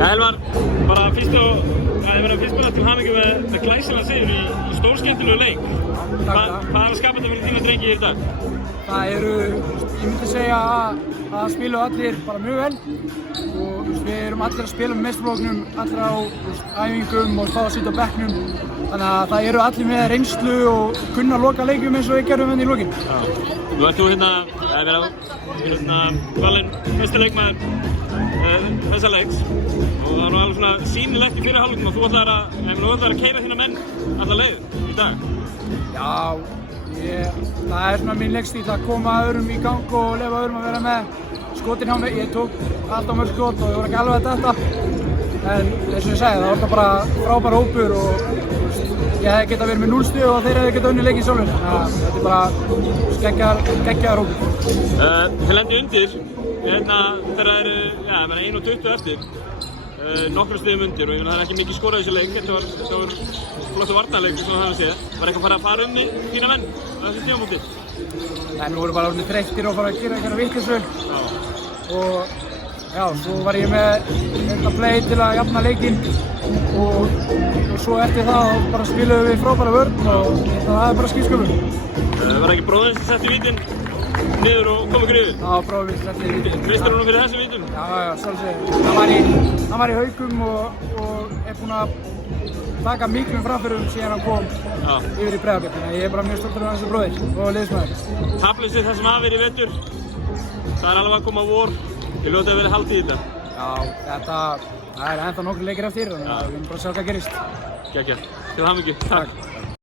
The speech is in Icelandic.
Elvar, bara fyrst til hamingju með glæsilega sigur í stórskemmtilegu leik. Hvað er að skapa þetta fyrir þína drengi hér í dag? Það eru, ég myndi segja að það spilu allir bara mjög vel og við erum allir að spila með meistarafloknum, allir á æfingum og fá að sitja á bekknum. Þannig að það eru allir með reynslu og kunna að loka leikjum eins og við gerum hérna í lokin. Nú ert þú valinn besti leikmaður þessa leiks og það var alveg svona sýnilegt í fyrri hálfleikum og þú ætlaðir að keyra þína menn alla leið í dag. Já, það er svona mín leikstíl að koma öðrum í gang og leyfa öðrum að vera með skotin hjá mig. Ég tók alltaf mörg skot og ég voru ekki alveg að detta. En eins og ég segi, það var bara frábær hópur og ég hef getað verið með 0 stig og þeir hefði getað unnið leikinn sjálfur. Þetta er bara geggjaður hópur. Þið lendu undir þegar það eru 1:20 eftir. Nokkrum stigum undir og það er ekki mikið skorað í þessu leik. Þetta var flottur varnarleik svona það að segja. Var eitthvað að fara um þína menn á þessu tímamóti? Nei, við vorum bara orðnir þreyttir og fara að gera einhverja vitleysu. Og já, svo var ég með þetta play til að jafna leikinn og svo eftir það bara spiluðum við frábæra vörn og það er bara skýrsköpun. Var ekki bróðinn sem setti vítinn niður og kom ykkur yfir? Já, bróðinn sem setti vítinn. Treystir hún fyrir þessum vítum? Já, sjálfsögðu. Hann var í Haukum og er búinn að taka miklum framförum síðan hann kom yfir í Breiðablik. Þannig að ég er bara mjög stoltur af þessu bróðir og liðsmaður. Taplausið það sem hafa verið í vetur, það er alveg að koma vor. Ég ljóti að vera haldið í þetta. Já, það er ennþá nokkrir leikir eftir, þannig að við erum bara að sjá hvað gerist. Geggjað. Til hamingju. Takk.